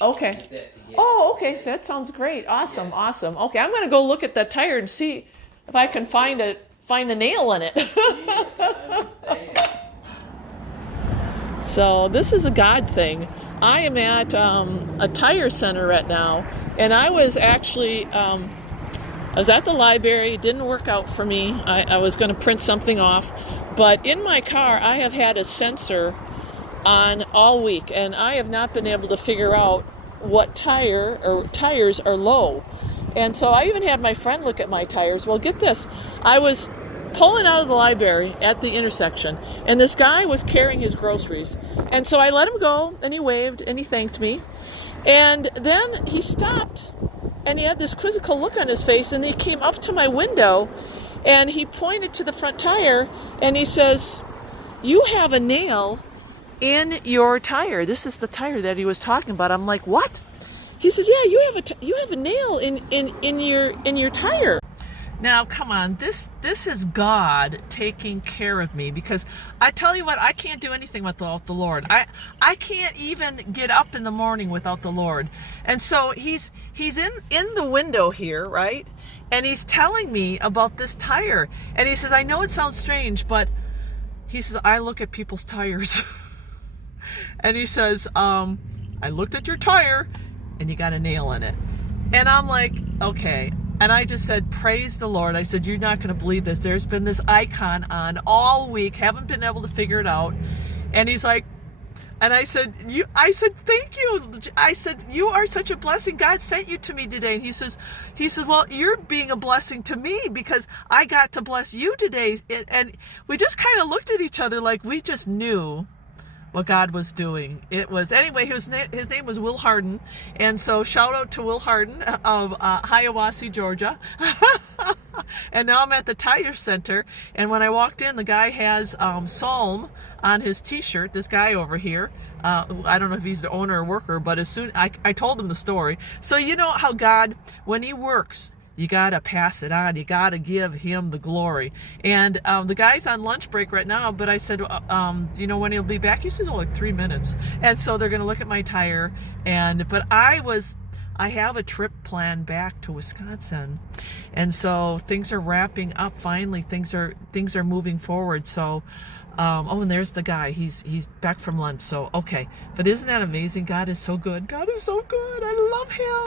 Okay. Oh, okay. That sounds great. Awesome, awesome. Okay, I'm gonna go look at that tire and see if I can find a nail in it. So this is a God thing. I am at a tire center right now, and I was actually I was at the library. It didn't work out for me. I was going to print something off, but in my car I have had a sensor on all week, and I have not been able to figure out what tires are low. And so I even had my friend look at my tires. Well, get this. I was pulling out of the library at the intersection, and this guy was carrying his groceries. And so I let him go, and he waved, and he thanked me. And then he stopped, and he had this quizzical look on his face, and he came up to my window, and he pointed to the front tire, and he says, "You have a nail in your tire." This is the tire that he was talking about. I'm like, "What?" He says, "Yeah, you have a nail in your tire." Now, come on, this is God taking care of me, because I tell you what, I can't do anything without the Lord. I can't even get up in the morning without the Lord. And so he's in the window here, right? And he's telling me about this tire. And he says, "I know it sounds strange, but," he says, "I look at people's tires." And he says, "I looked at your tire and you got a nail in it." And I'm like, okay. And I just said, "Praise the Lord." I said, "You're not going to believe this. There's been this icon on all week. Haven't been able to figure it out." And he's like, and I said, "Thank you." I said, "You are such a blessing. God sent you to me today." And he says, "Well, you're being a blessing to me because I got to bless you today." And we just kind of looked at each other like we just knew what God was doing. It was, anyway, his name was Will Harden. And so shout out to Will Harden of Hiawassee, Georgia. And now I'm at the tire center. And when I walked in, the guy has Psalm on his t-shirt, this guy over here. I don't know if he's the owner or worker, but as soon, I told him the story. So you know how God, when he works, you got to pass it on. You got to give him the glory. And the guy's on lunch break right now, but I said, "Do you know when he'll be back?" He said, "Oh, like 3 minutes." And so they're going to look at my tire. But I have a trip planned back to Wisconsin. And so things are wrapping up finally. Things are moving forward. So, and there's the guy. He's back from lunch. So, okay. But isn't that amazing? God is so good. God is so good. I love him.